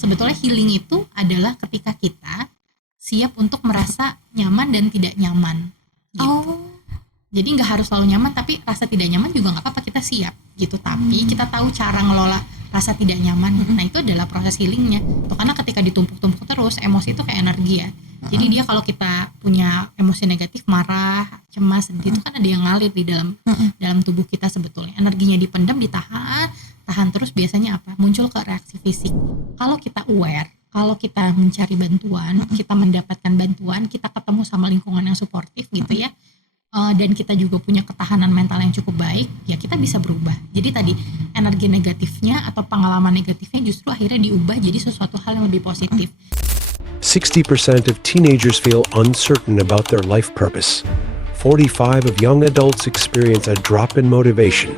sebetulnya healing itu adalah ketika kita siap untuk merasa nyaman dan tidak nyaman gitu. Oh, Jadi nggak harus selalu nyaman, tapi rasa tidak nyaman juga nggak apa-apa, kita siap gitu. Tapi kita tahu cara ngelola rasa tidak nyaman. Nah itu adalah proses healingnya. Tuh, karena ketika ditumpuk-tumpuk terus, emosi itu kayak energi ya. Jadi dia kalau kita punya emosi negatif, marah, cemas, sedih, itu kan ada yang ngalir di dalam tubuh kita sebetulnya. Energinya dipendam, tahan terus, biasanya apa? Muncul ke reaksi fisik. Kalau kita aware, kalau kita mencari bantuan, kita mendapatkan bantuan, kita ketemu sama lingkungan yang suportif gitu ya. Dan kita juga punya ketahanan mental yang cukup baik, ya kita bisa berubah. Jadi tadi energi negatifnya atau pengalaman negatifnya justru akhirnya diubah jadi sesuatu hal yang lebih positif. 60% of teenagers feel uncertain about their life purpose. 45% of young adults experience a drop in motivation.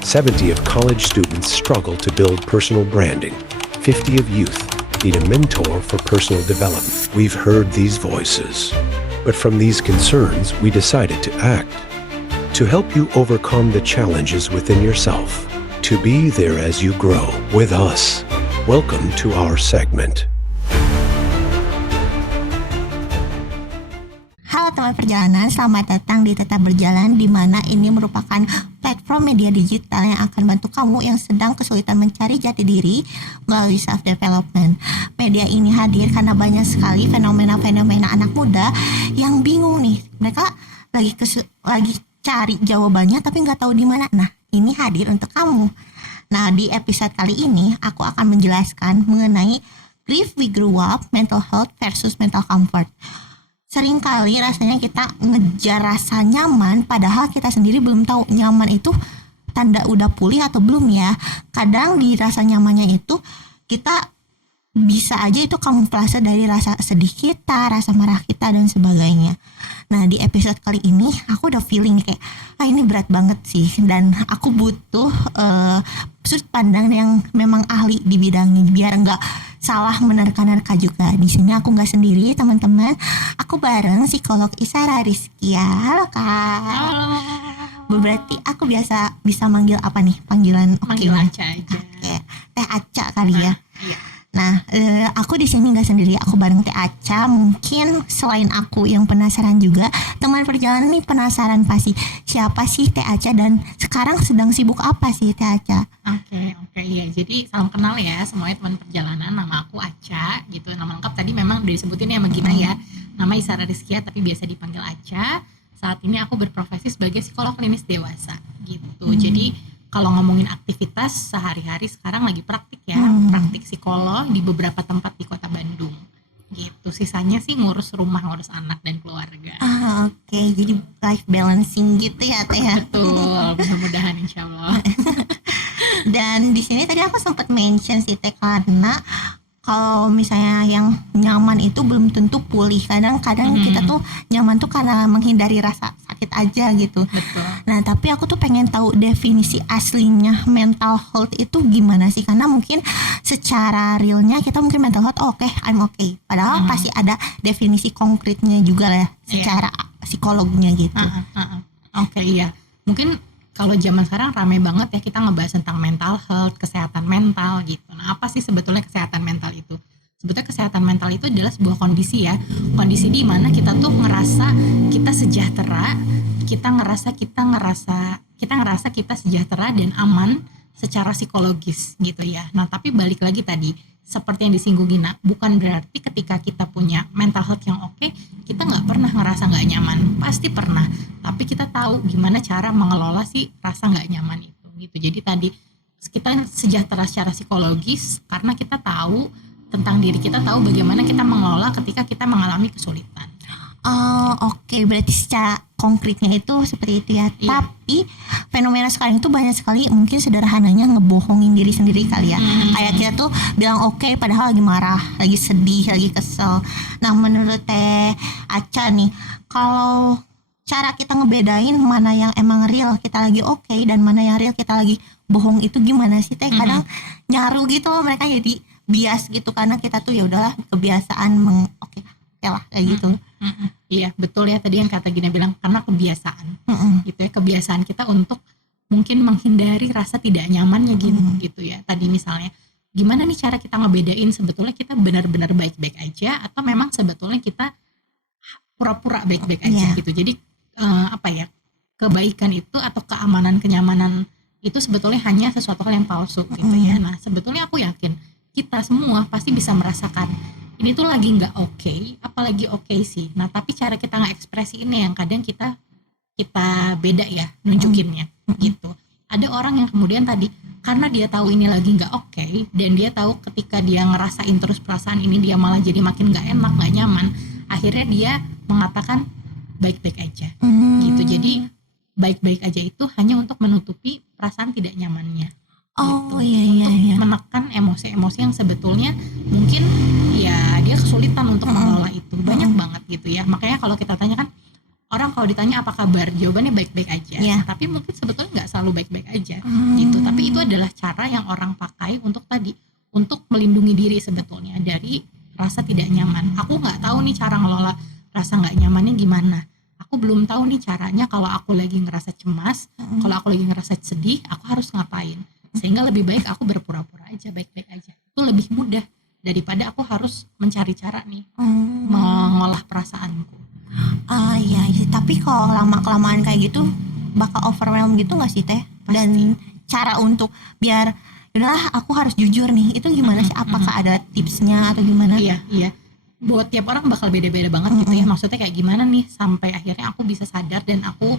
70% of college students struggle to build personal branding. 50% of youth need a mentor for personal development. We've heard these voices. But from these concerns, we decided to act. To help you overcome the challenges within yourself. To be there as you grow with us. Welcome to our segment. halo teman perjalanan, selamat datang di Tetap Berjalan, di mana ini merupakan platform media digital yang akan bantu kamu yang sedang kesulitan mencari jati diri melalui self development. Media ini hadir karena banyak sekali fenomena-fenomena anak muda yang bingung nih. Mereka lagi cari jawabannya tapi nggak tahu di mana. Nah, ini hadir untuk kamu. Nah, di episode kali ini aku akan menjelaskan mengenai grief we grew up, mental health versus mental comfort. Seringkali rasanya kita ngejar rasa nyaman padahal kita sendiri belum tahu nyaman itu tanda udah pulih atau belum ya. Kadang di rasa nyamannya itu kita bisa aja itu kamuflase dari rasa sedih kita, rasa marah kita dan sebagainya. Nah, di episode kali ini aku udah feeling kayak ini berat banget sih, dan aku butuh sudut pandang yang memang ahli di bidangnya biar nggak salah menerka-nerka juga. Di sini aku nggak sendiri teman-teman, aku bareng psikolog Isara Rizkia. Halo Kak. Berarti aku bisa manggil apa nih panggilan? Manggil Aca aja. Oke, Teh Aca kali ya. Iya. Nah, aku di sini nggak sendiri, aku bareng Teh Aca. Mungkin selain aku yang penasaran juga, teman perjalanan nih penasaran pasti siapa sih Teh Aca dan sekarang sedang sibuk apa sih Teh Aca? Oke, iya. Jadi salam kenal ya semuanya teman perjalanan. Nama aku Aca, gitu. Nama lengkap tadi memang udah disebutin ya sama Gina ya. Nama Isara Rizkia tapi biasa dipanggil Aca. Saat ini aku berprofesi sebagai psikolog klinis dewasa, gitu. Jadi kalau ngomongin aktivitas sehari-hari sekarang lagi praktik ya, praktik psikolog di beberapa tempat di Kota Bandung, gitu. Sisanya sih ngurus rumah, ngurus anak dan keluarga. Oke, jadi life balancing gitu ya Teh ya. Betul, mudah-mudahan insya Allah. Dan di sini tadi aku sempat mention sih Teh, karena kalau misalnya yang nyaman itu belum tentu pulih. Kadang-kadang kita tuh nyaman tuh karena menghindari rasa sakit aja gitu. Betul. Nah, tapi aku tuh pengen tahu definisi aslinya mental health itu gimana sih? Karena mungkin secara realnya kita mungkin mental health oke, I'm okay. Padahal pasti ada definisi konkretnya juga lah secara psikolognya gitu. Oke, iya. Mungkin kalau zaman sekarang ramai banget ya kita ngebahas tentang mental health, kesehatan mental gitu. Nah, apa sih sebetulnya kesehatan mental itu? Sebetulnya kesehatan mental itu adalah sebuah kondisi ya. Kondisi di mana kita tuh ngerasa kita sejahtera, kita ngerasa kita sejahtera dan aman secara psikologis gitu ya. Nah, tapi balik lagi tadi seperti yang disinggung Gina, bukan berarti ketika kita punya mental health yang oke, kita nggak pernah ngerasa nggak nyaman. Pasti pernah, tapi kita tahu gimana cara mengelola si rasa nggak nyaman itu gitu. Jadi tadi kita sejahtera secara psikologis karena kita tahu tentang diri kita, tahu bagaimana kita mengelola ketika kita mengalami kesulitan. Oke, berarti secara konkretnya itu seperti itu ya. Iya. Tapi fenomena sekarang itu banyak sekali, mungkin sederhananya ngebohongin diri sendiri kali ya. Kayak kita tuh bilang oke, padahal lagi marah, lagi sedih, lagi kesel. Nah, menurut Teh Aca nih, kalau cara kita ngebedain mana yang emang real kita lagi oke dan mana yang real kita lagi bohong itu gimana sih Teh? Kadang nyaru gitu loh, mereka jadi bias gitu karena kita tuh ya udahlah kebiasaan oke lah kayak gitu. Iya, betul ya tadi yang kata Gina bilang, karena kebiasaan. Gitu ya, kebiasaan kita untuk mungkin menghindari rasa tidak nyamannya gitu ya. Tadi misalnya gimana nih cara kita ngebedain sebetulnya kita benar-benar baik-baik aja atau memang sebetulnya kita pura-pura baik-baik aja Iya. gitu. Jadi apa ya, kebaikan itu atau keamanan, kenyamanan itu sebetulnya hanya sesuatu hal yang palsu gitu ya. Nah sebetulnya aku yakin kita semua pasti bisa merasakan ini tuh lagi nggak oke, apalagi oke sih. Nah tapi cara kita nggak ekspresi ini yang kadang kita kita beda ya nunjukinnya gitu. Ada orang yang kemudian tadi karena dia tahu ini lagi nggak oke dan dia tahu ketika dia ngerasain terus perasaan ini dia malah jadi makin nggak enak, nggak nyaman, akhirnya dia mengatakan baik-baik aja gitu. Jadi baik-baik aja itu hanya untuk menutupi perasaan tidak nyamannya gitu, Oh iya iya untuk iya. menekan emosi-emosi yang sebetulnya mungkin ya dia kesulitan untuk mengelola itu. Banyak banget gitu ya. Makanya kalau kita tanya kan, orang kalau ditanya apa kabar, jawabannya baik-baik aja. Iya. Tapi mungkin sebetulnya nggak selalu baik-baik aja gitu. Tapi itu adalah cara yang orang pakai untuk tadi, untuk melindungi diri sebetulnya dari rasa tidak nyaman. Aku nggak tahu nih cara ngelola rasa nggak nyamannya gimana. Aku belum tahu nih caranya kalau aku lagi ngerasa cemas, kalau aku lagi ngerasa sedih, aku harus ngapain. Sehingga lebih baik aku berpura-pura aja, baik-baik aja. Itu lebih mudah daripada aku harus mencari cara nih mengolah perasaanku. Ah iya, iya. Tapi kalau lama kelamaan kayak gitu bakal overwhelm gitu nggak sih Teh? Dan cara untuk biar udahlah aku harus jujur nih, itu gimana sih? Apakah ada tipsnya atau gimana? Iya, iya. Buat tiap orang bakal beda-beda banget gitu ya. Maksudnya kayak gimana nih sampai akhirnya aku bisa sadar dan aku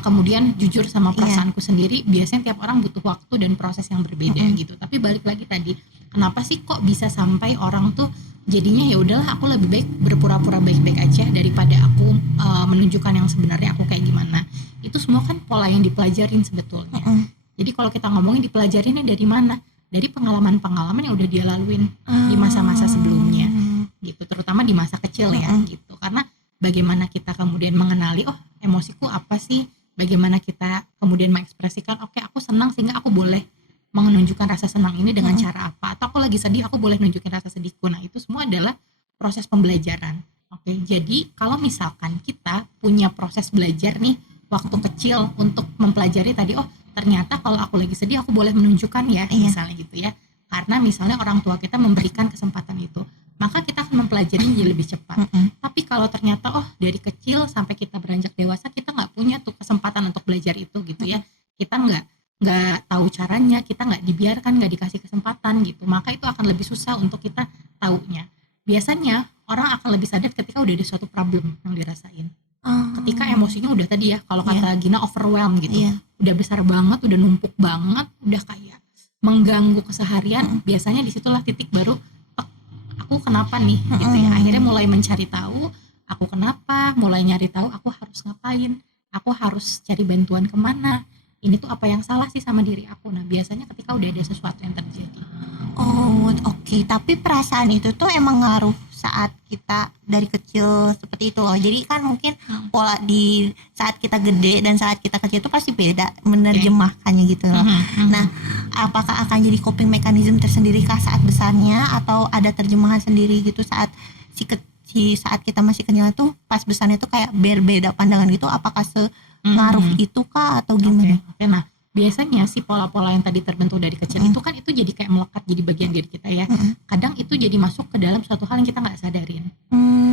kemudian jujur sama perasaanku sendiri. Biasanya tiap orang butuh waktu dan proses yang berbeda gitu. Tapi balik lagi tadi, kenapa sih kok bisa sampai orang tuh jadinya ya udahlah aku lebih baik berpura-pura baik-baik aja daripada aku menunjukkan yang sebenarnya aku kayak gimana. Itu semua kan pola yang dipelajarin sebetulnya. Jadi kalau kita ngomongin dipelajarinnya dari mana? Dari pengalaman-pengalaman yang udah dia laluin di masa-masa sebelumnya gitu, terutama di masa kecil ya gitu. Karena bagaimana kita kemudian mengenali oh emosiku apa sih, bagaimana kita kemudian mengekspresikan oke aku senang sehingga aku boleh menunjukkan rasa senang ini dengan cara apa, atau aku lagi sedih aku boleh nunjukin rasa sedihku. Nah itu semua adalah proses pembelajaran. Oke, jadi kalau misalkan kita punya proses belajar nih waktu kecil untuk mempelajari tadi oh ternyata kalau aku lagi sedih aku boleh menunjukkan ya misalnya gitu ya, karena misalnya orang tua kita memberikan kesempatan itu, maka kita akan mempelajarinya jadi lebih cepat. Tapi kalau ternyata oh dari kecil sampai kita beranjak dewasa kita nggak punya tuh kesempatan untuk belajar itu gitu ya, kita nggak tahu caranya, kita nggak dibiarkan, nggak dikasih kesempatan gitu, maka itu akan lebih susah untuk kita taunya. Biasanya orang akan lebih sadar ketika udah ada suatu problem yang dirasain, ketika emosinya udah tadi ya kalau kata Gina overwhelm gitu, udah besar banget, udah numpuk banget, udah kayak mengganggu keseharian. Biasanya disitulah titik baru aku kenapa nih gitu ya, akhirnya mulai mencari tahu aku kenapa, mulai nyari tahu aku harus ngapain, aku harus cari bantuan kemana, ini tuh apa yang salah sih sama diri aku. Nah biasanya ketika udah ada sesuatu yang terjadi. Oh, oke. Tapi perasaan itu tuh emang ngaruh saat kita dari kecil seperti itu loh. Jadi kan mungkin pola di saat kita gede dan saat kita kecil itu pasti beda menerjemahkannya gitu loh. Nah, apakah akan jadi coping mechanism tersendiri kah saat besarnya atau ada terjemahan sendiri gitu saat saat kita masih kecil tuh pas besarnya tuh kayak berbeda pandangan gitu, apakah ngaruh itu kah atau gimana? Oke. Nah biasanya si pola-pola yang tadi terbentuk dari kecil itu kan itu jadi kayak melekat jadi bagian diri kita ya. Kadang itu jadi masuk ke dalam suatu hal yang kita nggak sadarin.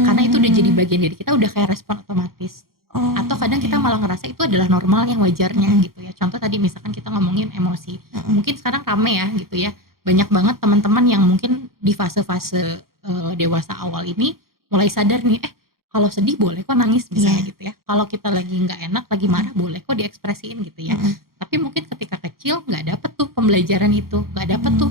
Karena itu udah jadi bagian diri kita, udah kayak respon otomatis. Atau kadang kita malah ngerasa itu adalah normal yang wajarnya gitu ya. Contoh tadi misalkan kita ngomongin emosi. Mungkin sekarang rame ya gitu ya. Banyak banget teman-teman yang mungkin di fase-fase dewasa awal ini mulai sadar nih, kalau sedih boleh kok nangis misalnya gitu ya. Kalau kita lagi nggak enak, lagi marah boleh kok diekspresiin gitu ya. Tapi mungkin ketika kecil nggak dapet tuh pembelajaran itu, nggak dapet tuh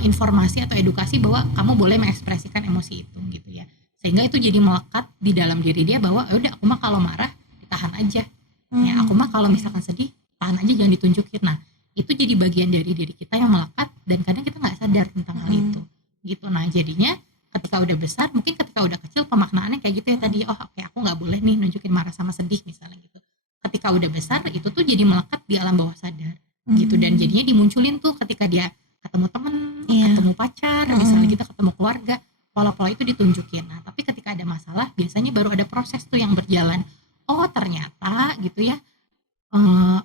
informasi atau edukasi bahwa kamu boleh mengekspresikan emosi itu gitu ya. Sehingga itu jadi melekat di dalam diri dia bahwa udah aku mah kalau marah ditahan aja. Ya aku mah kalau misalkan sedih tahan aja jangan ditunjukin. Nah itu jadi bagian dari diri kita yang melekat dan kadang kita nggak sadar tentang hal itu gitu. Nah jadinya ketika udah besar, mungkin ketika udah kecil pemaknaannya kayak gitu ya tadi, oh oke aku nggak boleh nih nunjukin marah sama sedih misalnya gitu. Ketika udah besar itu tuh jadi melekat di alam bawah sadar gitu, dan jadinya dimunculin tuh ketika dia ketemu temen, ketemu pacar, misalnya kita ketemu keluarga, pola-pola itu ditunjukin. Nah tapi ketika ada masalah biasanya baru ada proses tuh yang berjalan, oh ternyata gitu ya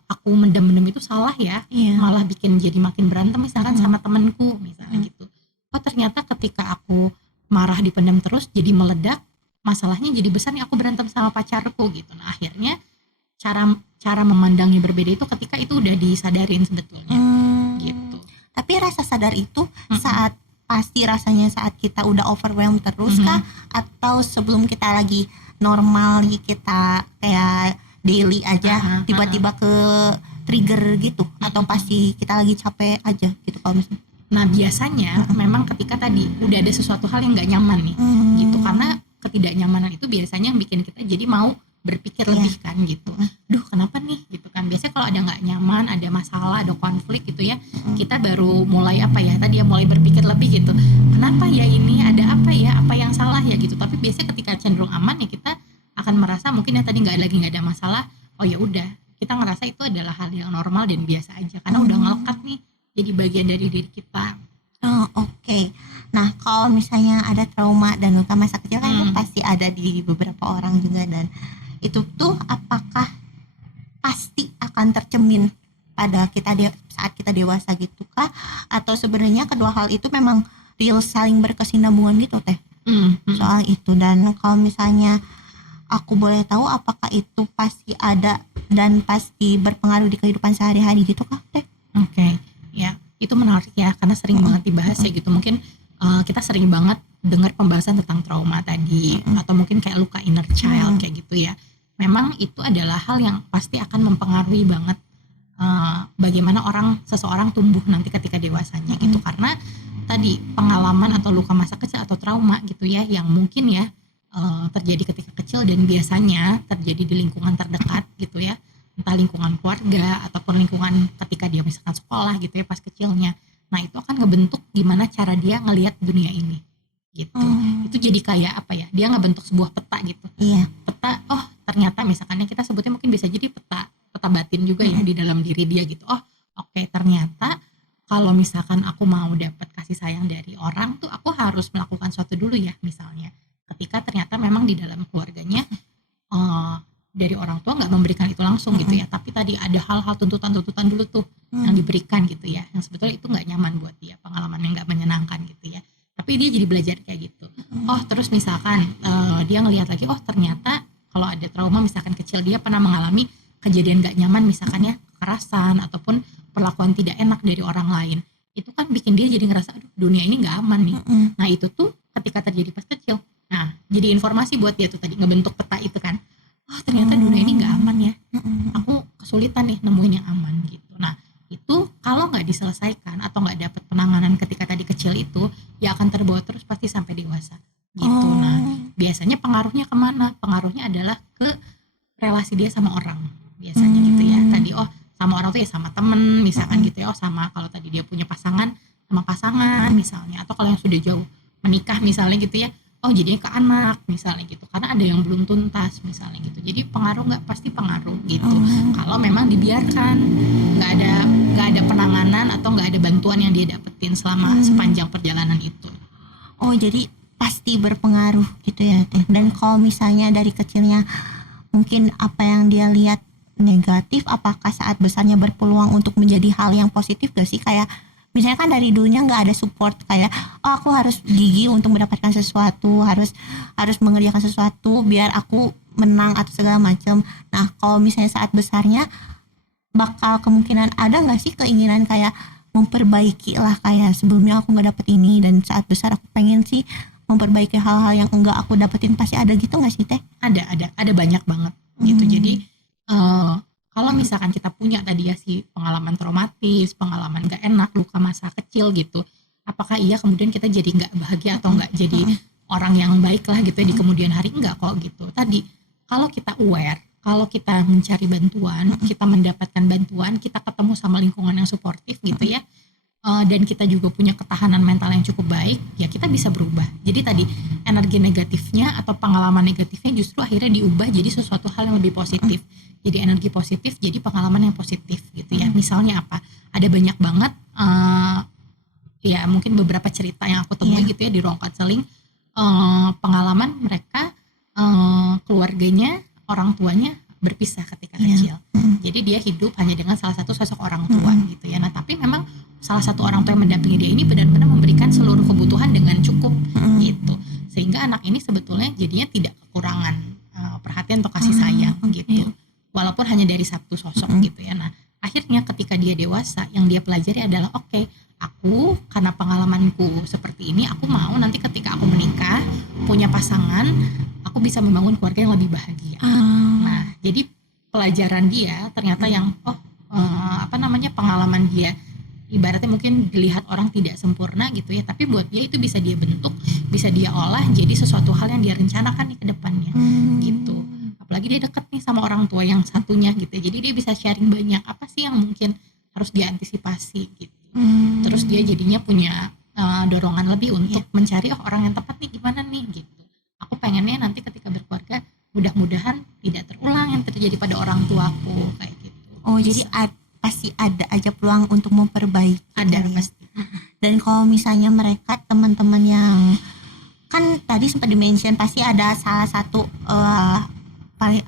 aku mendem-mendem itu salah ya, Iya. malah bikin jadi makin berantem misalkan Mm-mm. sama temenku misalnya gitu. Oh ternyata ketika aku marah dipendam terus jadi meledak, masalahnya jadi besar nih, aku berantem sama pacarku gitu. Nah akhirnya cara cara memandangnya berbeda itu ketika itu udah disadarin sebetulnya gitu. Tapi rasa sadar itu Mm-mm. saat pasti rasanya saat kita udah overwhelmed terus Mhm. kah, atau sebelum kita lagi normal kita kayak daily aja Aha, tiba-tiba ke trigger gitu, atau pasti kita lagi capek aja gitu kalau misalnya. Nah biasanya memang ketika tadi udah ada sesuatu hal yang nggak nyaman nih gitu, karena ketidaknyamanan itu biasanya yang bikin kita jadi mau berpikir Iya. lebih kan gitu. Duh kenapa nih gitu kan. Biasanya kalau ada nggak nyaman, ada masalah, ada konflik gitu ya, kita baru mulai apa ya tadi ya, mulai berpikir lebih gitu. Kenapa ya ini, ada apa ya, apa yang salah ya gitu. Tapi biasanya ketika cenderung aman ya kita akan merasa mungkin yang tadi nggak ada masalah. Oh ya udah, kita ngerasa itu adalah hal yang normal dan biasa aja karena udah ngelekat nih jadi bagian dari diri kita. Oh, oke. Nah, kalau misalnya ada trauma dan luka masa kecil kan itu pasti ada di beberapa orang juga, dan itu tuh apakah pasti akan tercermin pada kita saat kita dewasa gitu kah, atau sebenarnya kedua hal itu memang real saling berkesinambungan gitu teh soal itu. Dan kalau misalnya aku boleh tahu, apakah itu pasti ada dan pasti berpengaruh di kehidupan sehari-hari gitu kah teh? Oke, ya itu menarik ya karena sering banget dibahas ya gitu. Mungkin kita sering banget dengar pembahasan tentang trauma tadi atau mungkin kayak luka inner child kayak gitu ya. Memang itu adalah hal yang pasti akan mempengaruhi banget bagaimana seseorang tumbuh nanti ketika dewasanya gitu, karena tadi pengalaman atau luka masa kecil atau trauma gitu ya yang mungkin ya terjadi ketika kecil dan biasanya terjadi di lingkungan terdekat gitu ya, entah lingkungan keluarga ataupun lingkungan ketika dia misalkan sekolah gitu ya pas kecilnya. Nah itu akan ngebentuk gimana cara dia ngelihat dunia ini gitu. Itu jadi kayak apa ya, dia ngebentuk sebuah peta gitu. Iya. Peta, oh ternyata misalkan yang kita sebutnya mungkin bisa jadi peta batin juga ya di dalam diri dia gitu. Oh oke, ternyata kalau misalkan aku mau dapat kasih sayang dari orang tuh aku harus melakukan sesuatu dulu ya, misalnya ketika ternyata memang di dalam keluarganya dari orang tua nggak memberikan itu langsung gitu ya, tapi tadi ada hal-hal tuntutan-tuntutan dulu tuh yang diberikan gitu ya, yang sebetulnya itu nggak nyaman buat dia, pengalaman yang nggak menyenangkan gitu ya, tapi dia jadi belajar kayak gitu. Oh terus misalkan dia ngelihat lagi, oh ternyata kalau ada trauma misalkan kecil dia pernah mengalami kejadian nggak nyaman misalkan ya, kekerasan ataupun perlakuan tidak enak dari orang lain, itu kan bikin dia jadi ngerasa aduh dunia ini nggak aman nih. Nah itu tuh ketika terjadi pas kecil, nah jadi informasi buat dia tuh tadi ngebentuk peta itu kan, oh ternyata dunia ini nggak aman ya, aku kesulitan nih nemuin yang aman gitu. Nah itu kalau nggak diselesaikan atau nggak dapat penanganan ketika tadi kecil itu ya akan terbawa terus pasti sampai dewasa gitu. Nah biasanya pengaruhnya kemana? Pengaruhnya adalah ke relasi dia sama orang biasanya gitu ya. Tadi oh sama orang tuh ya sama temen misalkan gitu ya, oh sama kalau tadi dia punya pasangan sama pasangan misalnya, atau kalau yang sudah jauh menikah misalnya gitu ya, oh jadinya ke anak misalnya gitu, karena ada yang belum tuntas misalnya gitu. Jadi pengaruh nggak? Pasti pengaruh gitu. Kalau memang dibiarkan nggak ada penanganan atau nggak ada bantuan yang dia dapetin selama sepanjang perjalanan itu. Oh jadi pasti berpengaruh gitu ya teh. Dan kalau misalnya dari kecilnya mungkin apa yang dia lihat negatif, apakah saat besarnya berpeluang untuk menjadi hal yang positif gak sih? Kayak misalnya kan dari dulunya nggak ada support, kayak oh aku harus gigih untuk mendapatkan sesuatu, harus mengerjakan sesuatu biar aku menang atau segala macam. Nah kalau misalnya saat besarnya bakal kemungkinan ada nggak sih keinginan kayak memperbaiki lah, kayak sebelumnya aku nggak dapet ini dan saat besar aku pengen sih memperbaiki hal-hal yang enggak aku dapetin, pasti ada gitu nggak sih teh? Ada banyak banget gitu. Jadi kalau misalkan kita punya tadi ya si pengalaman traumatis, pengalaman gak enak, luka masa kecil gitu, apakah iya kemudian kita jadi nggak bahagia atau nggak jadi orang yang baik lah gitu ya di kemudian hari? Enggak kok gitu. Tadi kalau kita aware, kalau kita mencari bantuan, kita mendapatkan bantuan, kita ketemu sama lingkungan yang suportif gitu ya, dan kita juga punya ketahanan mental yang cukup baik, ya kita bisa berubah. Jadi tadi energi negatifnya atau pengalaman negatifnya justru akhirnya diubah jadi sesuatu hal yang lebih positif. Jadi energi positif jadi pengalaman yang positif gitu ya. Misalnya apa? Ada banyak banget ya mungkin beberapa cerita yang aku temui gitu ya di ruang counseling, pengalaman mereka keluarganya, orang tuanya berpisah ketika Iya. kecil. Jadi dia hidup hanya dengan salah satu sosok orang tua gitu ya. Nah tapi memang salah satu orang tua yang mendampingi dia ini benar-benar memberikan seluruh kebutuhan dengan cukup gitu, sehingga anak ini sebetulnya jadinya tidak kekurangan perhatian atau kasih sayang gitu, walaupun hanya dari satu sosok gitu ya. Nah akhirnya ketika dia dewasa, yang dia pelajari adalah oke, aku karena pengalamanku seperti ini, aku mau nanti ketika aku menikah punya pasangan, aku bisa membangun keluarga yang lebih bahagia. Nah jadi pelajaran dia ternyata yang pengalaman dia ibaratnya mungkin dilihat orang tidak sempurna gitu ya, tapi buat dia itu bisa dia bentuk, bisa dia olah jadi sesuatu hal yang dia rencanakan nih ke depannya gitu. Apalagi dia deket nih sama orang tua yang satunya gitu ya, jadi dia bisa sharing banyak apa sih yang mungkin harus diantisipasi gitu. Terus dia jadinya punya dorongan lebih untuk mencari orang yang tepat nih gimana nih gitu. Aku pengennya nanti ketika berkeluarga mudah-mudahan tidak terulang yang terjadi pada orang tuaku kayak gitu. Oh jadi pasti ada aja peluang untuk memperbaiki. Ada kali ya. pasti. Dan kalau misalnya mereka teman-teman yang kan tadi sempat dimention pasti ada salah satu paling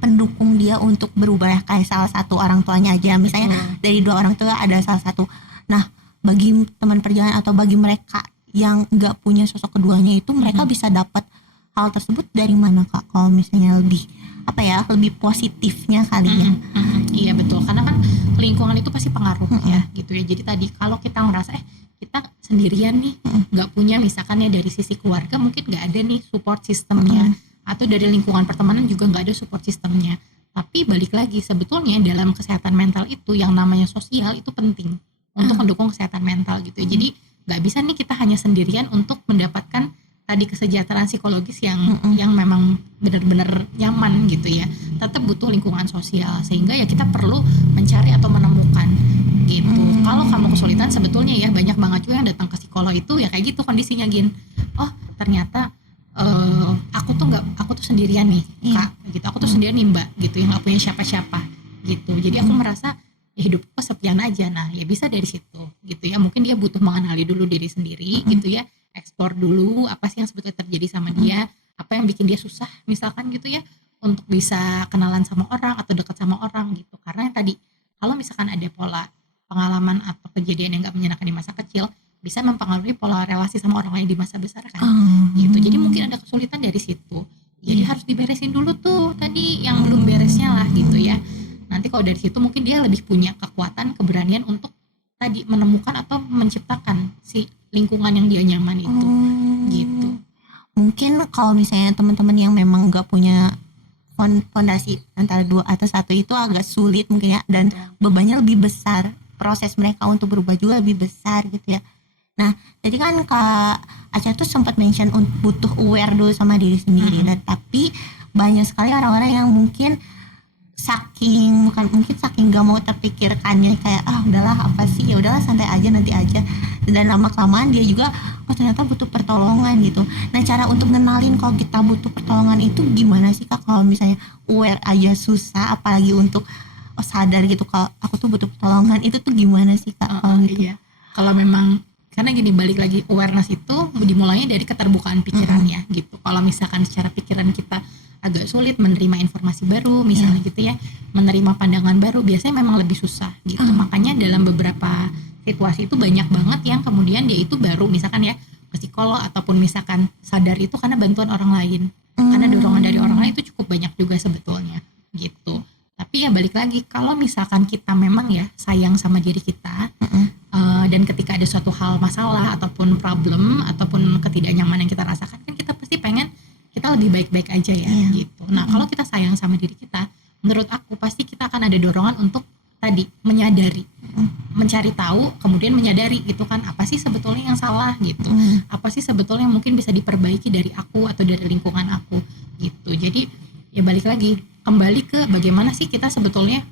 pendukung dia untuk berubah, kayak salah satu orang tuanya aja misalnya dari dua orang tua ada salah satu. Nah bagi teman perjalanan atau bagi mereka yang nggak punya sosok keduanya itu mereka bisa dapat hal tersebut dari mana Kak? Kalau misalnya lebih lebih positifnya kali ya. Iya betul, karena kan lingkungan itu pasti pengaruh ya gitu ya. Jadi tadi kalau kita ngerasa kita sendirian nih, nggak punya misalkan ya dari sisi keluarga mungkin nggak ada nih support sistemnya, atau dari lingkungan pertemanan juga nggak ada support sistemnya. Tapi balik lagi sebetulnya dalam kesehatan mental itu yang namanya sosial itu penting untuk mendukung kesehatan mental gitu ya. Jadi nggak bisa nih kita hanya sendirian untuk mendapatkan tadi kesejahteraan psikologis yang memang benar-benar nyaman gitu ya. Tetap butuh lingkungan sosial, sehingga ya kita perlu mencari atau menemukan gitu. Kalau kamu kesulitan sebetulnya ya banyak banget juga yang datang ke psikolog itu ya kayak gitu kondisinya Gin. Oh ternyata aku tuh sendirian nih Kak gitu. Aku tuh sendirian nih Mbak gitu yang nggak punya siapa-siapa gitu. Jadi aku merasa ya hidupku kesepian aja. Nah ya bisa dari situ gitu ya. Mungkin dia butuh mengenali dulu diri sendiri gitu ya. Explore dulu apa sih yang sebetulnya terjadi sama dia, apa yang bikin dia susah misalkan gitu ya, untuk bisa kenalan sama orang atau dekat sama orang gitu. Karena yang tadi kalau misalkan ada pola pengalaman atau kejadian yang gak menyenangkan di masa kecil, bisa mempengaruhi pola relasi sama orang lain di masa besar kan gitu. Jadi mungkin ada kesulitan dari situ, jadi harus diberesin dulu tuh tadi yang belum beresnya lah gitu ya. Nanti kalau dari situ mungkin dia lebih punya kekuatan, keberanian untuk tadi menemukan atau menciptakan si lingkungan yang dia nyaman itu gitu. Mungkin kalau misalnya teman-teman yang memang nggak punya fondasi antara dua atau satu itu agak sulit mungkin ya, dan bebannya lebih besar, proses mereka untuk berubah juga lebih besar gitu ya. Nah jadi kan Kak Aca tuh sempat mention butuh aware dulu sama diri sendiri, dan tapi banyak sekali orang-orang yang mungkin saking gak mau terpikirkannya kayak udahlah apa sih, ya udahlah santai aja nanti aja, dan lama kelamaan dia juga ternyata butuh pertolongan gitu. Nah cara untuk ngenalin kalau kita butuh pertolongan itu gimana sih Kak? Kalau misalnya aware aja susah, apalagi untuk sadar gitu kalau aku tuh butuh pertolongan, itu tuh gimana sih Kak? Gitu. Iya. Kalau memang karena gini, balik lagi awareness itu dimulainya dari keterbukaan pikirannya gitu. Kalau misalkan secara pikiran kita agak sulit menerima informasi baru misalnya gitu ya, menerima pandangan baru biasanya memang lebih susah gitu. Makanya dalam beberapa situasi itu banyak banget yang kemudian dia itu baru misalkan ya ke psikolog ataupun misalkan sadar itu karena bantuan orang lain, karena dorongan dari orang lain itu cukup banyak juga sebetulnya gitu. Tapi ya balik lagi, kalau misalkan kita memang ya sayang sama diri kita, dan ketika ada suatu hal masalah ataupun problem ataupun ketidaknyamanan yang kita rasakan, kan kita pasti pengen kita lebih baik-baik aja ya gitu. Nah kalau kita sayang sama diri kita, menurut aku pasti kita akan ada dorongan untuk tadi menyadari, mencari tahu, kemudian menyadari gitu kan, apa sih sebetulnya yang salah gitu, apa sih sebetulnya yang mungkin bisa diperbaiki dari aku atau dari lingkungan aku gitu. Jadi ya balik lagi, kembali ke bagaimana sih kita sebetulnya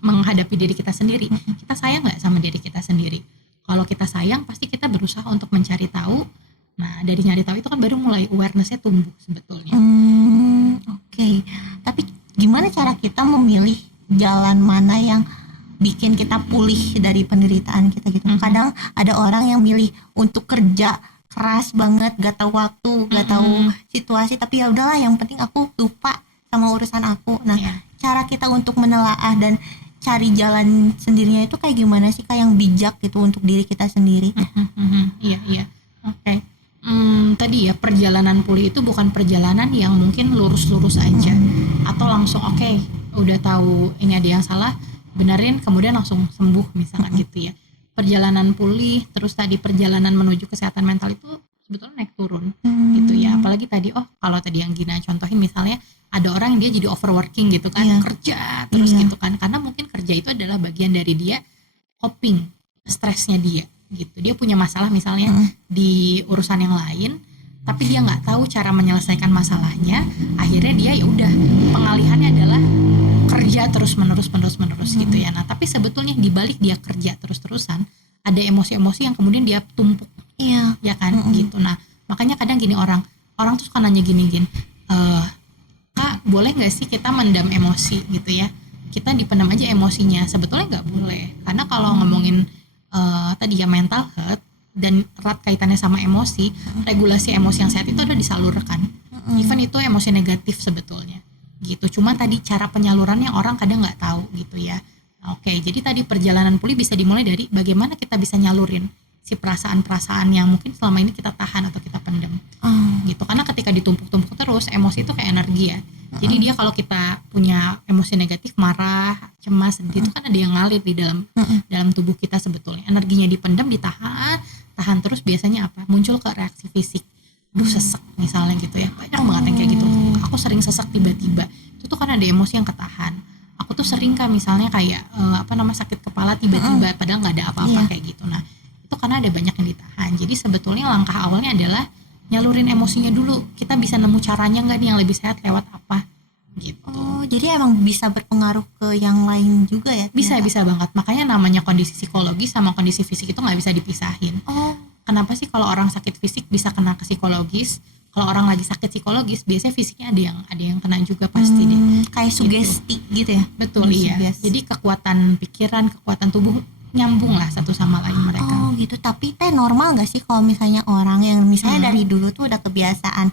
menghadapi diri kita sendiri. Kita sayang nggak sama diri kita sendiri? Kalau kita sayang, pasti kita berusaha untuk mencari tahu. Nah dari nyari tahu itu kan baru mulai awareness-nya tumbuh sebetulnya. Oke. Tapi gimana cara kita memilih jalan mana yang bikin kita pulih dari penderitaan kita gitu? Kadang ada orang yang milih untuk kerja keras banget, gak tahu waktu, gak tahu situasi, tapi ya udahlah yang penting aku lupa sama urusan aku. Nah, Iya. cara kita untuk menelaah dan cari jalan sendirinya itu kayak gimana sih, kayak yang bijak gitu untuk diri kita sendiri. Iya, iya. Oke. Tadi ya, perjalanan pulih itu bukan perjalanan yang mungkin lurus-lurus aja atau langsung oke, udah tahu ini ada yang salah, benerin kemudian langsung sembuh misalkan gitu ya. Perjalanan pulih terus tadi perjalanan menuju kesehatan mental itu sebetulnya naik turun gitu ya. Apalagi tadi kalau tadi yang Gina contohin misalnya ada orang yang dia jadi overworking gitu kan, Iya. kerja terus Iya. gitu kan, karena mungkin kerja itu adalah bagian dari dia coping stresnya dia gitu. Dia punya masalah misalnya di urusan yang lain, tapi dia nggak tahu cara menyelesaikan masalahnya. Akhirnya dia ya udah, pengalihannya adalah kerja terus menerus gitu ya. Nah tapi sebetulnya di balik dia kerja terus-terusan ada emosi-emosi yang kemudian dia tumpuk, Iya. ya kan gitu. Nah makanya kadang gini, orang tuh suka nanya gini, Kak boleh nggak sih kita mendam emosi gitu ya, kita dipendam aja emosinya? Sebetulnya nggak boleh, karena kalau ngomongin tadi ya mental health dan erat kaitannya sama emosi, regulasi emosi yang sehat itu ada disalurkan, even itu emosi negatif sebetulnya gitu. Cuma tadi cara penyalurannya orang kadang nggak tahu gitu ya. Oke, jadi tadi perjalanan pulih bisa dimulai dari bagaimana kita bisa nyalurin si perasaan-perasaan yang mungkin selama ini kita tahan atau kita pendam gitu. Karena ketika ditumpuk-tumpuk terus, emosi itu kayak energi ya. Jadi dia kalau kita punya emosi negatif, marah, cemas, sedih, itu kan ada yang ngalir di dalam tubuh kita sebetulnya. Energinya dipendam, tahan terus, biasanya apa? Muncul ke reaksi fisik. Sesek misalnya gitu ya. Banyak banget yang kayak gitu. Aku sering sesek tiba-tiba. Itu tuh kan ada emosi yang ketahan. Aku tuh sering kan misalnya kayak sakit kepala tiba-tiba padahal nggak ada apa-apa kayak gitu. Nah, itu karena ada banyak yang ditahan. Jadi sebetulnya langkah awalnya adalah nyalurin emosinya dulu. Kita bisa nemu caranya nggak nih yang lebih sehat lewat apa gitu. Oh, jadi emang bisa berpengaruh ke yang lain juga ya? Bisa ternyata? banget. Makanya namanya kondisi psikologis sama kondisi fisik itu nggak bisa dipisahin. Oh, Kenapa sih kalau orang sakit fisik bisa kena ke psikologis? Kalau orang lagi sakit psikologis biasanya fisiknya ada yang kena juga pasti deh. kayak sugesti gitu ya? Betul, iya. Suges. Jadi kekuatan pikiran, kekuatan tubuh nyambung lah satu sama lain mereka. Oh gitu, tapi normal gak sih kalau misalnya orang yang misalnya dari dulu tuh udah kebiasaan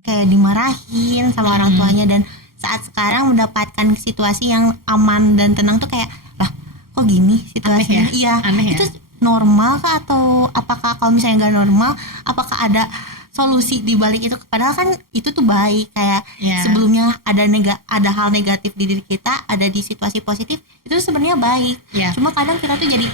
kayak dimarahin sama orang tuanya, dan saat sekarang mendapatkan situasi yang aman dan tenang tuh kayak, lah kok gini situasinya? Aneh ya? Iya, Aneh ya? itu normal kah, atau apakah kalau misalnya nggak normal, apakah ada solusi di balik itu? Padahal kan itu tuh baik, kayak Iya. sebelumnya ada hal negatif di diri kita, ada di situasi positif, itu sebenarnya baik. Iya. Cuma kadang kita tuh jadi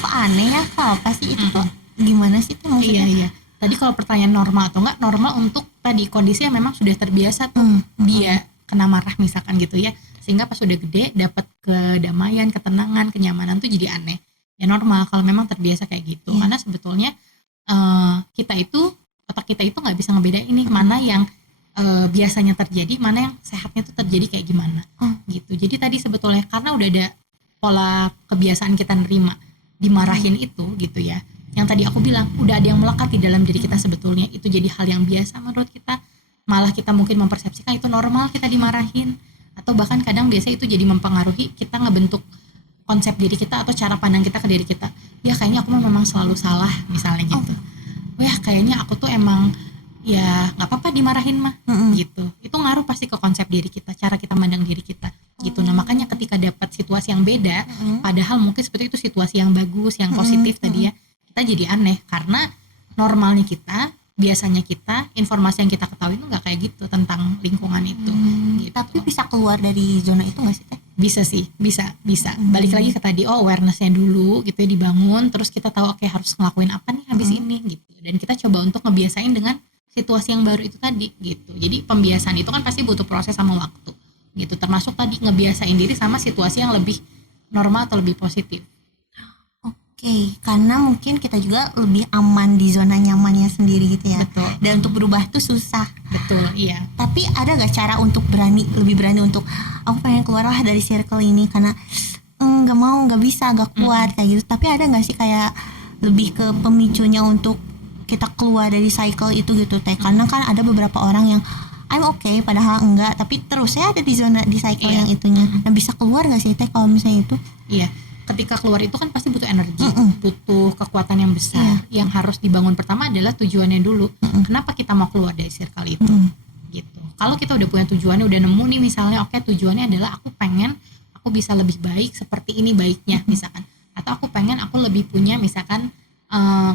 kok aneh ya, apa sih itu tuh gimana sih tuh maksudnya? Iya. Tadi kalau pertanyaan normal atau enggak, normal untuk tadi kondisi yang memang sudah terbiasa tuh dia kena marah misalkan gitu ya, sehingga pas udah gede dapat kedamaian, ketenangan, kenyamanan tuh jadi aneh. Ya normal kalau memang terbiasa kayak gitu. Karena sebetulnya otak kita itu nggak bisa ngebedain nih mana yang biasanya terjadi, mana yang sehatnya tuh terjadi kayak gimana gitu. Jadi tadi sebetulnya karena udah ada pola kebiasaan kita nerima dimarahin itu gitu ya, yang tadi aku bilang udah ada yang melekat di dalam diri kita, sebetulnya itu jadi hal yang biasa menurut kita. Malah kita mungkin mempersepsikan itu normal kita dimarahin, atau bahkan kadang biasa itu jadi mempengaruhi kita ngebentuk konsep diri kita atau cara pandang kita ke diri kita. Ya kayaknya aku memang selalu salah misalnya gitu. Wah kayaknya aku tuh emang ya nggak apa-apa dimarahin mah gitu. Itu ngaruh pasti ke konsep diri kita, cara kita mandang diri kita gitu. Nah makanya ketika dapat situasi yang beda, padahal mungkin seperti itu situasi yang bagus, yang positif tadi ya, kita jadi aneh karena normalnya kita, biasanya kita, informasi yang kita ketahui itu nggak kayak gitu tentang lingkungan itu gitu. Tapi bisa keluar dari zona itu nggak sih Teh? Bisa sih, bisa. Balik lagi ke tadi, awareness-nya dulu gitu ya dibangun, terus kita tahu oke, harus ngelakuin apa nih habis ini gitu. Dan kita coba untuk ngebiasain dengan situasi yang baru itu tadi gitu. Jadi pembiasaan itu kan pasti butuh proses sama waktu gitu. Termasuk tadi ngebiasain diri sama situasi yang lebih normal atau lebih positif. Oke, karena mungkin kita juga lebih aman di zona nyamannya sendiri gitu ya. Betul. Dan untuk berubah tuh susah. Betul, iya. Tapi ada gak cara untuk lebih berani untuk aku pengen keluar lah dari circle ini karena nggak mau, nggak bisa, nggak kuat kayak gitu. Tapi ada nggak sih kayak lebih ke pemicunya untuk kita keluar dari cycle itu gitu Teh? Karena kan ada beberapa orang yang I'm okay padahal enggak, tapi terus saya ada di cycle yang itunya. Nah bisa keluar nggak sih Teh kalau misalnya itu? Iya. Ketika keluar itu kan pasti butuh energi, butuh kekuatan yang besar. Yang harus dibangun pertama adalah tujuannya dulu. Kenapa kita mau keluar dari circle itu? Gitu. Kalau kita udah punya tujuannya, udah nemu nih misalnya, oke tujuannya adalah aku pengen aku bisa lebih baik seperti ini baiknya misalkan, atau aku pengen aku lebih punya misalkan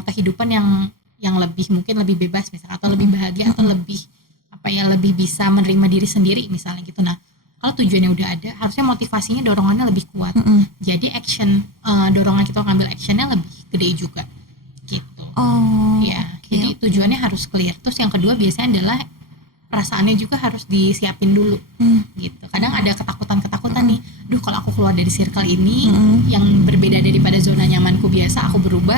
kehidupan yang lebih mungkin lebih bebas misalkan, atau lebih bahagia, atau lebih apa ya, lebih bisa menerima diri sendiri misalnya gitu. Nah kalau tujuannya udah ada, harusnya motivasinya, dorongannya lebih kuat. Jadi dorongan kita ngambil actionnya lebih gede juga gitu. Oh, Ya, oke, jadi oke. tujuannya harus clear. Terus yang kedua biasanya adalah perasaannya juga harus disiapin dulu gitu. Kadang ada ketakutan-ketakutan nih, duh kalau aku keluar dari circle ini yang berbeda daripada zona nyamanku biasa, aku berubah,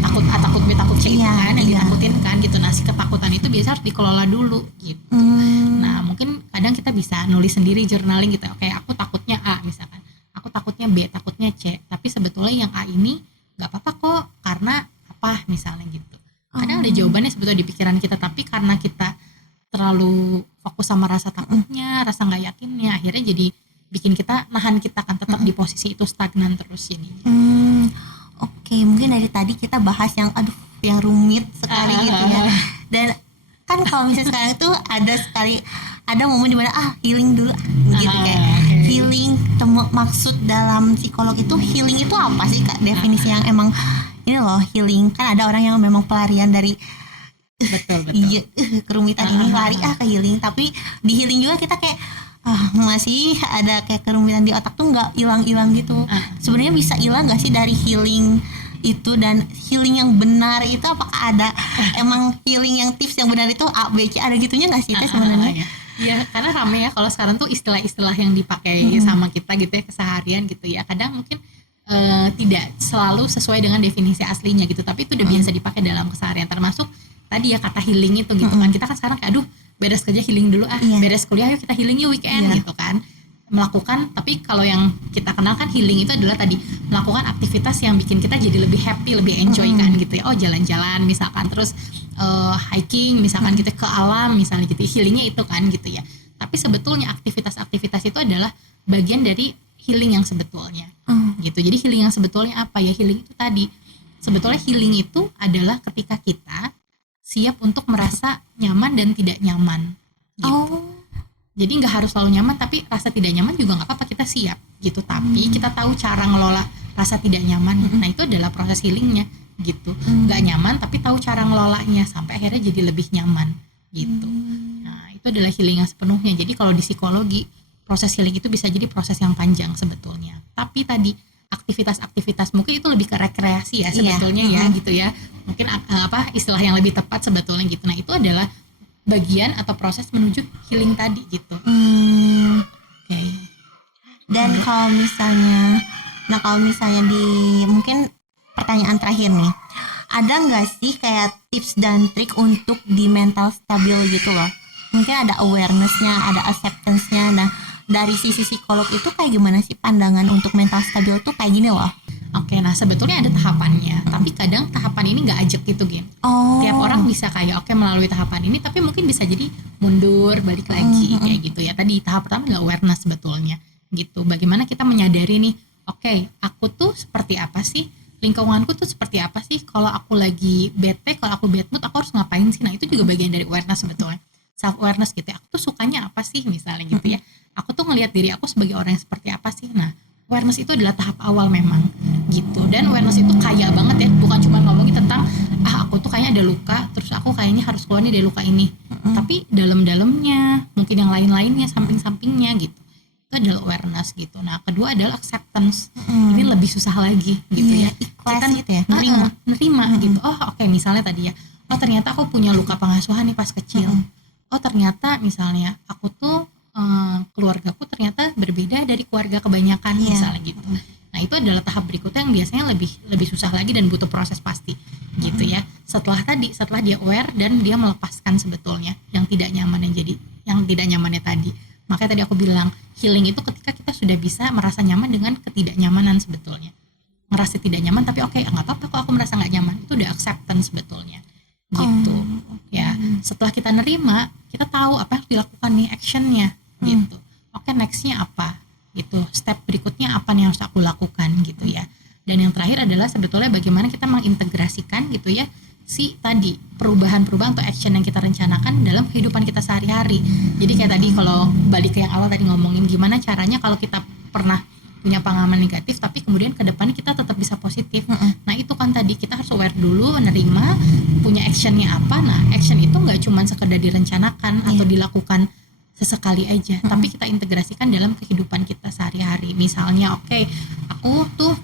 takut B takut C itu Iya, kan yang iya. ditakutin kan gitu. Nah si ketakutan itu biasa harus dikelola dulu gitu. Nah mungkin kadang kita bisa nulis sendiri, journaling gitu, oke aku takutnya A misalkan, aku takutnya B, takutnya C, tapi sebetulnya yang A ini gak apa-apa kok karena apa misalnya gitu. Kadang ada jawabannya sebetulnya di pikiran kita, tapi karena kita terlalu fokus sama rasa takutnya, rasa nggak yakinnya, akhirnya jadi bikin kita nahan kita kan tetap di posisi itu, stagnan terus jadinya. Oke, mungkin dari tadi kita bahas yang yang rumit sekali gitu ya. Dan kan kalau misalnya sekarang itu ada momen dimana healing dulu gitu kayak healing, maksud dalam psikolog itu healing itu apa sih Kak? Definisi yang emang ini loh healing, kan ada orang yang memang pelarian dari Betul. iya kerumitan ini lari ke healing, tapi di healing juga kita kayak masih ada kayak kerumitan di otak tuh nggak hilang-hilang gitu. Sebenarnya bisa hilang nggak sih dari healing itu? Dan healing yang benar itu apakah ada emang healing yang tips yang benar itu A B C, ada gitunya nggak sih Teh sebenarnya? Ya karena rame ya kalau sekarang tuh istilah-istilah yang dipakai sama kita gitu ya keseharian gitu ya, kadang mungkin tidak selalu sesuai dengan definisi aslinya gitu, tapi itu udah biasa dipakai dalam keseharian, termasuk tadi ya kata healing itu gitu kan. Kita kan sekarang kayak aduh beres kerja healing dulu beres kuliah yuk kita healing yuk weekend gitu kan, melakukan. Tapi kalau yang kita kenal kan healing itu adalah tadi melakukan aktivitas yang bikin kita jadi lebih happy, lebih enjoy kan gitu ya. Oh jalan-jalan misalkan, terus hiking misalkan gitu ke alam misalnya gitu, healingnya itu kan gitu ya. Tapi sebetulnya aktivitas-aktivitas itu adalah bagian dari healing yang sebetulnya gitu. Jadi healing yang sebetulnya apa ya? Healing itu tadi sebetulnya healing itu adalah ketika kita siap untuk merasa nyaman dan tidak nyaman gitu. Jadi nggak harus selalu nyaman, tapi rasa tidak nyaman juga nggak apa-apa, kita siap gitu. Tapi kita tahu cara ngelola rasa tidak nyaman. Nah itu adalah proses healingnya gitu. Nggak nyaman tapi tahu cara ngelolanya sampai akhirnya jadi lebih nyaman gitu. Nah itu adalah healing yang sepenuhnya. Jadi kalau di psikologi proses healing itu bisa jadi proses yang panjang sebetulnya. Tapi tadi aktivitas-aktivitas mungkin itu lebih ke rekreasi ya sebetulnya ya gitu ya. Mungkin istilah yang lebih tepat sebetulnya gitu. Nah itu adalah bagian atau proses menuju healing tadi gitu. Oke. Dan kalau misalnya di mungkin pertanyaan terakhir nih, ada nggak sih kayak tips dan trik untuk di mental stabil gitu loh? Mungkin ada awareness-nya, ada acceptance-nya. Nah dari sisi psikolog itu kayak gimana sih pandangan untuk mental stabil tuh kayak gini loh? Oke, nah sebetulnya ada tahapannya, tapi kadang tahapan ini nggak ajak gitu, Gin. Tiap orang bisa kayak melalui tahapan ini, tapi mungkin bisa jadi mundur, balik lagi kayak gitu ya. Tadi tahap pertama adalah awareness sebetulnya, gitu. Bagaimana kita menyadari nih, oke, aku tuh seperti apa sih? Lingkunganku tuh seperti apa sih? Kalau aku lagi bete, kalau aku bad mood, aku harus ngapain sih? Nah itu juga bagian dari awareness sebetulnya. Self awareness gitu ya. Aku tuh sukanya apa sih misalnya gitu ya. Aku tuh ngelihat diri aku sebagai orang yang seperti apa sih. Nah awareness itu adalah tahap awal memang gitu. Dan awareness itu kaya banget ya, bukan cuma ngomongin tentang aku tuh kayaknya ada luka, terus aku kayaknya harus keluar nih dari luka ini, tapi dalam-dalamnya mungkin yang lain-lainnya, samping-sampingnya gitu, itu adalah awareness gitu. Nah kedua adalah acceptance. Ini lebih susah lagi gitu ya, ikhlas gitu ya, nerima gitu. Oh oke, misalnya tadi ya, oh ternyata aku punya luka pengasuhan nih pas kecil. Oh ternyata misalnya aku tuh keluargaku ternyata berbeda dari keluarga kebanyakan misalnya gitu. Nah itu adalah tahap berikutnya yang biasanya lebih susah lagi dan butuh proses pasti gitu ya. Setelah dia aware dan dia melepaskan sebetulnya yang tidak nyamannya tadi. Makanya tadi aku bilang healing itu ketika kita sudah bisa merasa nyaman dengan ketidaknyamanan sebetulnya. Ngerasa tidak nyaman tapi oke, nggak apa-apa kok aku merasa nggak nyaman, itu udah acceptance sebetulnya gitu ya. Setelah kita nerima, kita tahu apa yang harus dilakukan nih, actionnya gitu. Oke, nextnya apa gitu, step berikutnya apa nih yang harus aku lakukan gitu ya. Dan yang terakhir adalah sebetulnya bagaimana kita mengintegrasikan gitu ya si tadi perubahan-perubahan atau action yang kita rencanakan dalam kehidupan kita sehari-hari. Jadi kayak tadi kalau balik ke yang awal tadi ngomongin gimana caranya kalau kita pernah punya pengalaman negatif tapi kemudian ke depannya kita tetap bisa positif. Nah itu kan tadi kita harus aware dulu, menerima, punya actionnya apa. Nah action itu nggak cuma sekedar direncanakan atau dilakukan sesekali aja, tapi kita integrasikan dalam kehidupan kita sehari-hari. Misalnya aku tuh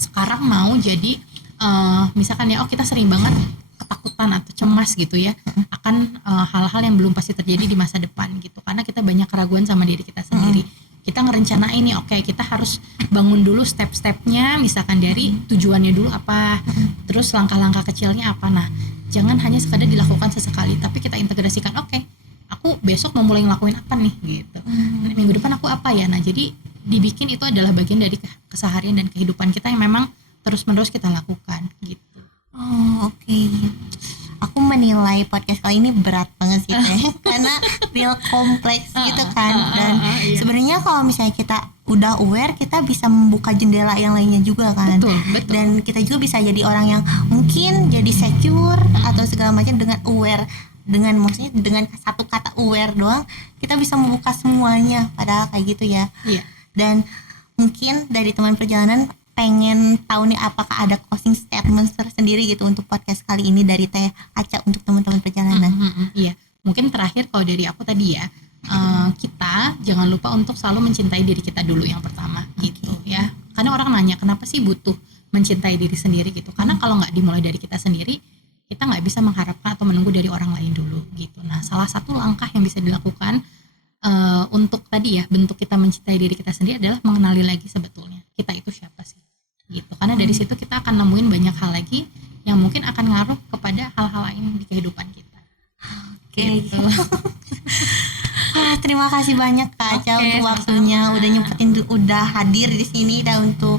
sekarang mau jadi misalkan ya kita sering banget ketakutan atau cemas gitu ya akan hal-hal yang belum pasti terjadi di masa depan gitu, karena kita banyak keraguan sama diri kita sendiri. Kita ngerencanain nih kita harus bangun dulu step-stepnya, misalkan dari tujuannya dulu apa, terus langkah-langkah kecilnya apa. Nah jangan hanya sekadar dilakukan sesekali, tapi kita integrasikan, aku besok mau mulai ngelakuin apa nih gitu, minggu depan aku apa ya. Nah jadi dibikin itu adalah bagian dari keseharian dan kehidupan kita yang memang terus-menerus kita lakukan gitu. Oke. Aku menilai podcast kali ini berat banget sih karena real kompleks gitu kan. Dan sebenarnya kalau misalnya kita udah aware, kita bisa membuka jendela yang lainnya juga kan. Betul. Dan kita juga bisa jadi orang yang mungkin jadi secure atau segala macam dengan aware. Maksudnya dengan satu kata aware doang kita bisa membuka semuanya, padahal kayak gitu ya. Iya. Dan mungkin dari teman perjalanan pengen tahu nih apakah ada closing statement tersendiri gitu untuk podcast kali ini dari Teh Aca untuk teman-teman perjalanan. Iya, mungkin terakhir kalau dari aku tadi ya, kita jangan lupa untuk selalu mencintai diri kita dulu yang pertama gitu ya. Karena orang nanya kenapa sih butuh mencintai diri sendiri gitu, karena kalau nggak dimulai dari kita sendiri, kita nggak bisa mengharapkan atau menunggu dari orang lain dulu gitu. Nah salah satu langkah yang bisa dilakukan untuk tadi ya bentuk kita mencintai diri kita sendiri adalah mengenali lagi sebetulnya kita itu siapa sih gitu, karena dari situ kita akan nemuin banyak hal lagi yang mungkin akan ngaruh kepada hal-hal lain di kehidupan kita. Gitu. Terima kasih banyak Kak Aca untuk waktunya, udah nyempetin, udah hadir di sini dan untuk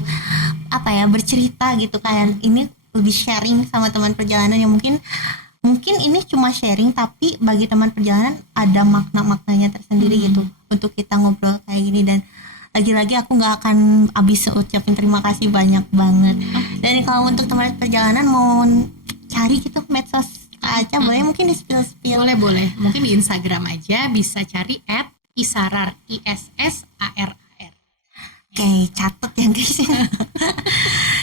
bercerita gitu kan. Ini lebih sharing sama teman perjalanan yang mungkin ini cuma sharing, tapi bagi teman perjalanan ada makna-maknanya tersendiri gitu untuk kita ngobrol kayak gini. Dan lagi-lagi aku nggak akan habis ucapin terima kasih banyak banget. Dan kalau untuk teman perjalanan mau cari gitu medsos Aca, boleh mungkin di spill. Boleh, mungkin di Instagram aja bisa cari @isarar ISSARAR. Oke, catat ya guys.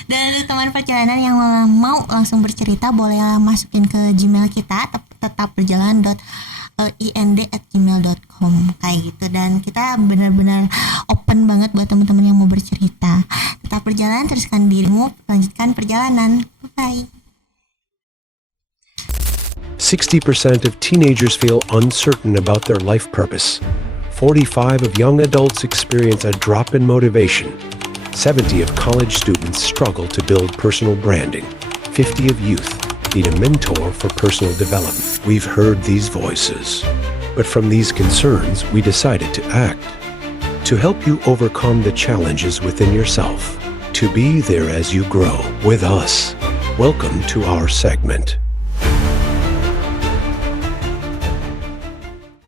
Dan untuk teman perjalanan yang mau langsung bercerita, boleh masukin ke Gmail kita tetapberjalan.ind@gmail.com kayak gitu. Dan kita benar-benar open banget buat teman-teman yang mau bercerita. Tetap berjalan, teruskan dirimu, lanjutkan perjalanan. Bye. 60% of teenagers feel uncertain about their life purpose. 45 of young adults experience a drop in motivation. 70 of college students struggle to build personal branding. 50 of youth need a mentor for personal development. We've heard these voices, but from these concerns, we decided to act. To help you overcome the challenges within yourself, to be there as you grow with us. Welcome to our segment.